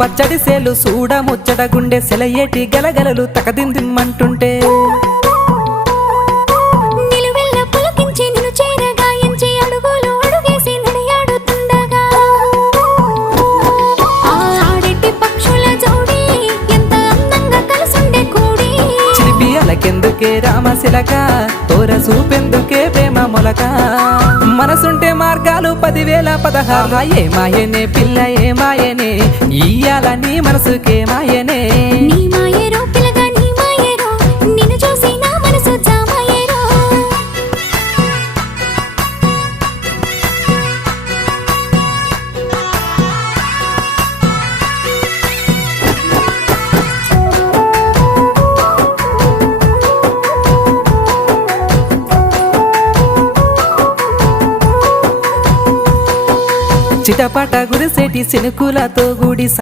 పచ్చడి సేలు సూడ ముచ్చట గుండె సెలయేటి గలగలలు తకదిందిమ్మంటుంటే నిలువెల్ల పులకించి నిన్ను చేరగాయించి అడుగులు అడుగేసి నడియాడుతుండగా ఆడెట్టి పక్షుల జోడి ఎంత అందంగా కలుసుండే కూడి చిలిపియలకెందుకే రామశిలక తోర చూపెందుకే ప్రేమ మొలక మనసుంటే మార్గాలు 10,016 ఏ మాయనే పిల్ల ఏ మాయనే ఇయ్యాల నీ మనసుకే మాయనే నీ మాయేరో పిల్లగా నీ మాయేరో నిన్ను చూసి నా మనసు జామాయేరో చిటపట గురిసేటి సినుకులతో గుడి